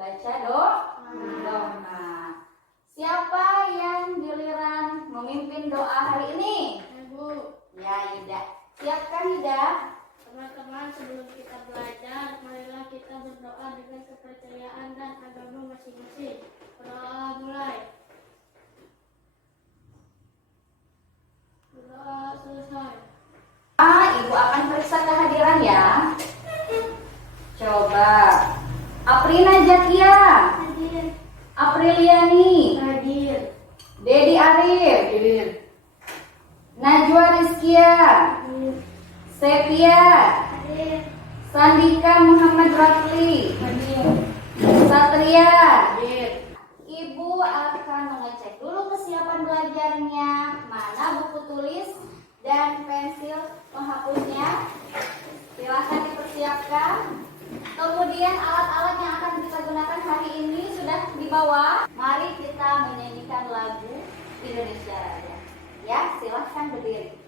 membaca doa. Siapa yang giliran memimpin doa hari ini? Ibu. Ya, Ida. Siapkan Ida. Teman-teman, sebelum kita belajar, marilah kita berdoa dengan kepercayaan dan agama masing-masing. Berdoa mulai. Berdoa selesai. Ibu akan periksa kehadiran ya. Coba. Aprina Jakia. Hadir. Apriliani. Hadir. Dedi Arif. Hadir. Najwa Rizkia. Hadir. Sepia. Hadir. Sandika Muhammad Rafli. Hadir. Satria. Hadir. Ibu akan mengecek dulu kesiapan belajarnya. Mana buku tulis dan pensil penghapusnya. Silakan dipersiapkan. Kemudian alat-alat yang akan kita gunakan hari ini sudah dibawa. Mari kita menyanyikan lagu Indonesia Raya. Ya, silahkan berdiri.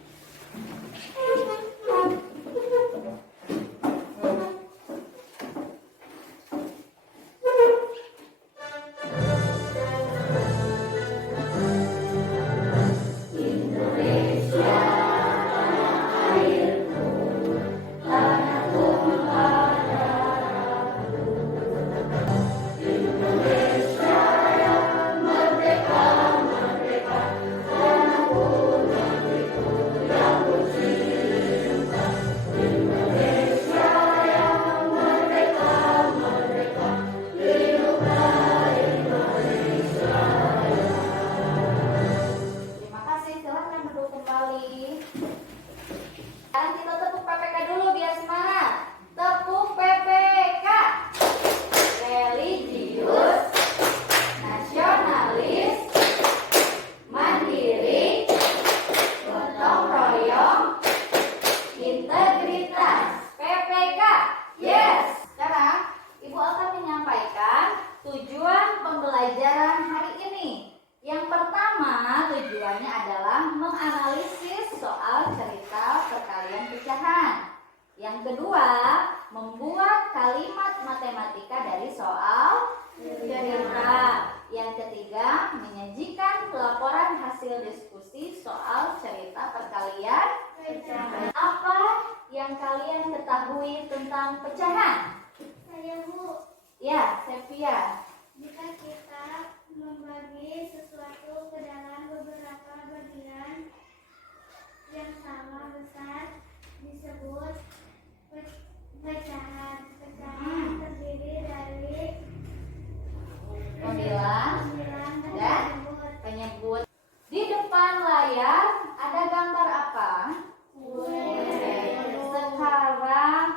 Terima kasih, silahkan duduk kembali. Sekarang kita tepuk PPK dulu biar semangat. Tepuk PPK. Religius, nasionalis, mandiri, gotong royong, integritas. PPK. Yes. Sekarang Ibu akan menyampaikan tujuan pembelajaran hari ini. Yang pertama, tujuannya adalah menganalisis soal cerita perkalian pecahan. Yang kedua, membuat kalimat matematika dari soal cerita. Yang ketiga, menyajikan pelaporan hasil diskusi soal cerita perkalian pecahan. Apa yang kalian ketahui tentang pecahan? Saya Bu, Ya, Sepia. jika kita membagi sesuatu ke dalam beberapa bagian yang sama besar disebut pecahan. Pecahan terdiri dari Pembilang 9 dan penyebut. Di depan layar ada gambar apa? Sekarang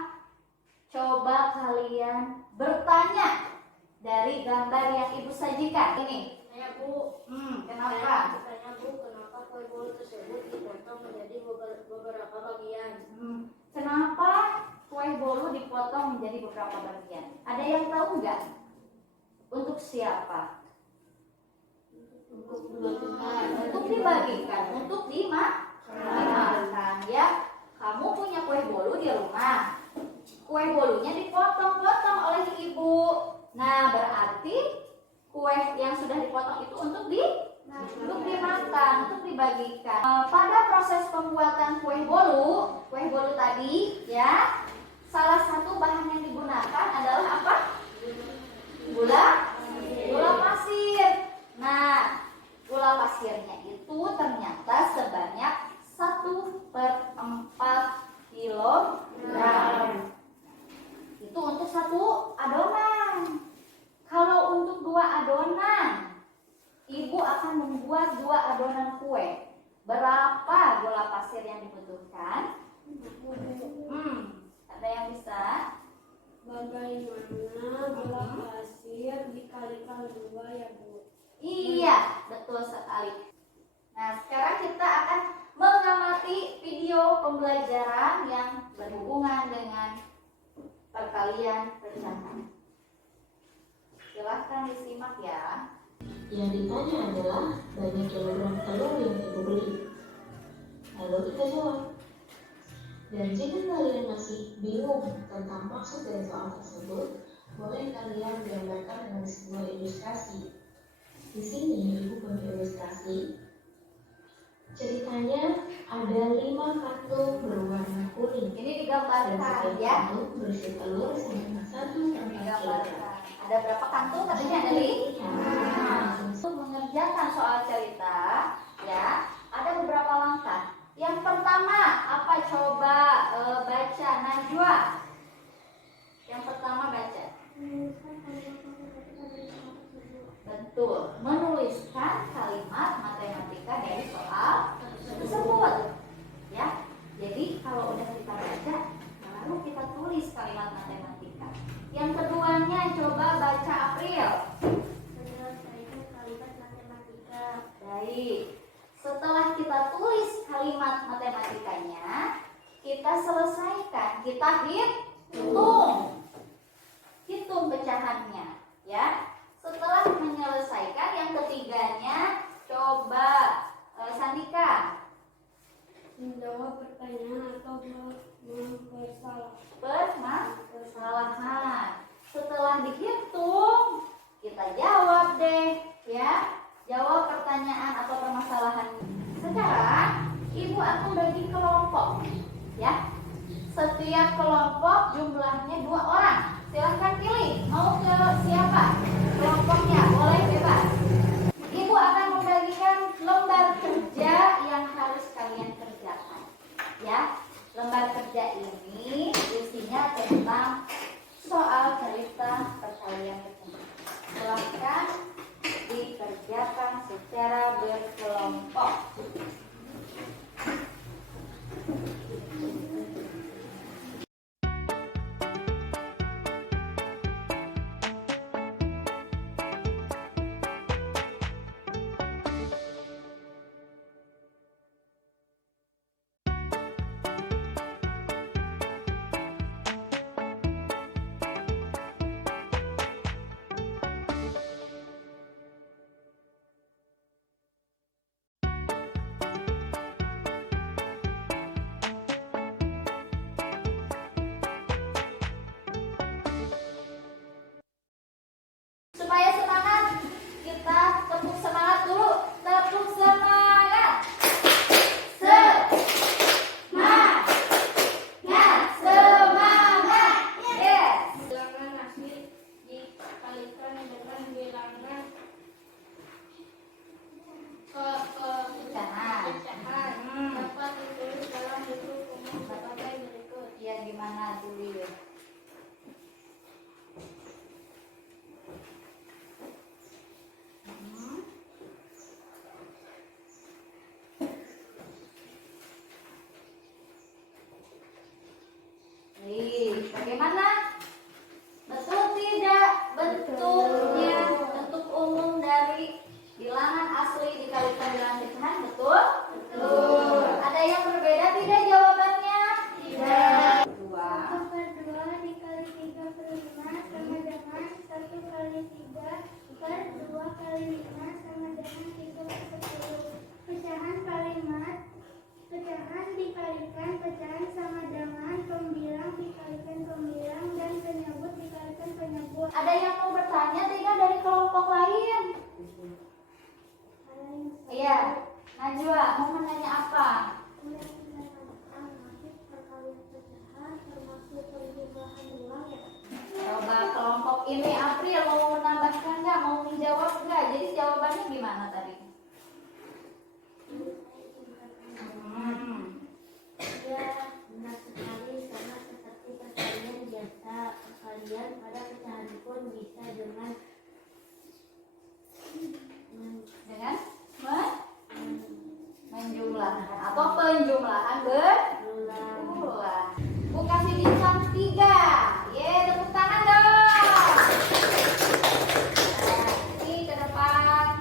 coba kalian bertanya dari gambar yang Ibu sajikan. Ini. Saya Bu, Kenapa? Tanya Bu, kenapa kue bolu tersebut dipotong menjadi beberapa bagian? Kenapa kue bolu dipotong menjadi beberapa bagian? Ada yang tahu nggak? Untuk siapa? Untuk dibagikan, untuk dimakan ya. Kamu punya kue bolu di rumah. Kue bolunya dipotong-potong oleh ibu. Nah, berarti kue yang sudah dipotong itu untuk dimakan, untuk dibagikan. Pada proses pembuatan kue bolu tadi ya, salah satu bahan yang digunakan adalah apa? Gula pasir. Nah, gula pasirnya itu ternyata sebanyak 1/4 kilogram. Itu untuk satu adonan. Kalau untuk 2 adonan, Ibu akan membuat 2 adonan kue. Berapa gula pasir yang dibutuhkan? Ada yang bisa? Bagaimana gula pasir dikalikan 2 ya Bu? Iya, betul sekali. Nah, sekarang kita akan mengamati video pembelajaran yang berhubungan dengan perkalian pecahan. Silahkan disimak ya. Yang ditanya adalah banyak kilogram telur yang ibu beli. Lalu kita jawab. Dan jika kalian masih bingung tentang maksud dari soal tersebut, Boleh kalian gambarkan dengan sebuah ilustrasi. Di sini ibu punya ilustrasi. Ceritanya ada 5 kartu berwarna kuning. Ini Dan digambarkan setiap ya. kartu berisi telur sama 1 tempat Digambarkan. Ada berapa kartu? Katanya ada 5. Untuk mengerjakan soal cerita, ya, ada beberapa langkah. Yang pertama, apa coba baca Najwa? Yang pertama baca. Betul, menuliskan kalimat matematika dari soal tersebut. Ya, jadi kalau udah kita baca, baru kita tulis kalimat matematika. Yang keduanya coba baca April. Menyelesaikan kalimat matematika. Baik, setelah kita tulis kalimat matematikanya, kita selesaikan, kita hitung pecahannya, ya. Setelah menyelesaikan, yang ketiganya coba Sandika Menjawab pertanyaan atau mempersalah. permasalahan. Setelah dihitung, kita jawab deh, ya. Jawab pertanyaan atau permasalahan. Sekarang ibu akan bagi kelompok, ya. Setiap kelompok jumlahnya 2 orang. Silahkan pilih mau ke siapa kelompoknya, boleh bebas. Ibu akan membagikan lembar kerja yang harus kalian kerjakan, ya. Lembar kerja ini isinya tentang soal cerita perkalian tersebut. Silahkan dikerjakan secara berkelompok. Supaya semangat, kita tepuk semangat dulu. Tepuk semangat. Semangat. Yes. Bilangan nasi dikalikan dengan bilangan Pecahan. pecahan dapat ditulis dalam buku umum sebagai berikut. Ya, gimana dulu ya? Bagaimana? Betul tidak? Bentuknya bentuk umum dari bilangan asli dikalikan bilangan pecahan, betul? Betul. Ada yang berbeda tidak jawabannya? Tidak. 2 2 dikali 3 per 5 sama dengan 1 kali 3 per 2 kali 5 sama dengan 3 per 10. Pecahan kalimat pecahan dikalikan pecahan sama dengan pembilang dikalikan pembilang dan penyebut dikalikan penyebut. Ada yang mau bertanya tidak dari kelompok lain? Iya, Najwa mau menanya apa? Coba kelompok ini April mau menambahkan nggak? Mau menjawab nggak? Jadi jawabannya gimana tadi? Ya, benar sekali sama seperti perkalian biasa. Perkalian pada pecahan pun bisa dengan menjumlahkan atau penjumlahan berulang. Bu kasih bintang 3. Ye, tepuk tangan dong. Nah, ini ke depan.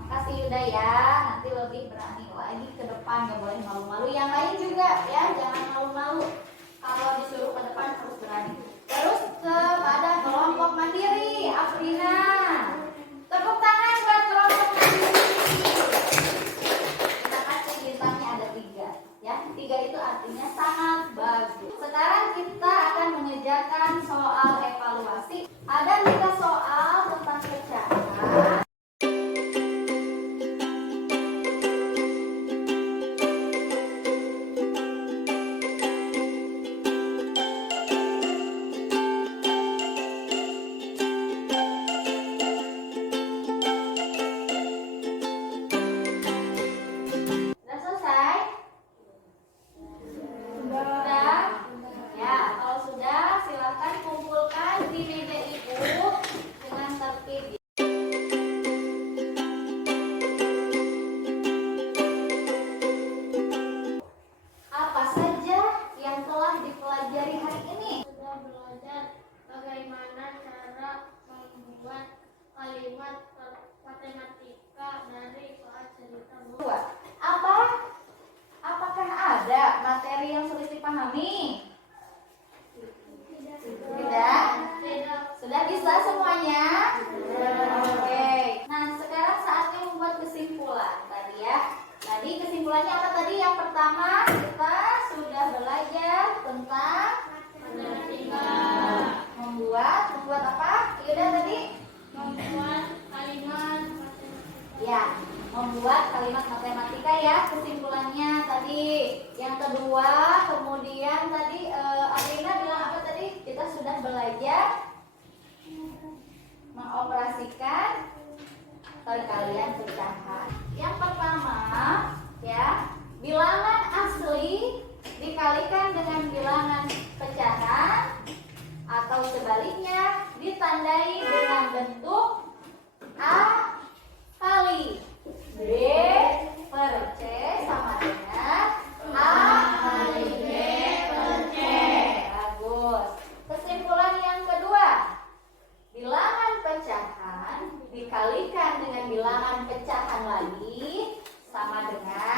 Makasih Yuda ya. Nanti lebih berani lagi ke depan, nggak boleh malu-malu. Yang lain juga ya, jangan malu-malu. Kalau disuruh ke depan harus berani. Terus kepada kelompok mandiri, Afrina. Tepuk tangan buat kelompok mandiri. Kita kasih bintangnya ada 3. Ya, 3 itu artinya sangat bagus. Sekarang kita akan mengerjakan soal evaluasi. Apa saja yang telah dipelajari hari ini? Sudah belajar bagaimana cara membuat kalimat matematika dari soal cerita buku. Dua. Apakah ada materi yang sulit dipahami? Tidak? Sudah bisa semuanya? Oke. Nah, sekarang saatnya membuat kesimpulan tadi ya. Tadi kesimpulannya apa tadi? Yang pertama, kita sudah belajar tentang membuat apa? Yaudah tadi? Membuat kalimat Ya, membuat kalimat matematika ya. Kesimpulannya tadi. Yang kedua, kemudian tadi Alina bilang apa tadi? Kita sudah belajar mengoperasikan perkalian pecahan. Yang pertama, ya, bilangan asli dikalikan dengan bilangan pecahan atau sebaliknya ditandai dengan bentuk A kali B per C sama dengan A kali B per C. Bagus. Kesimpulan yang kedua, bilangan pecahan dikalikan dengan bilangan pecahan lagi sama dengan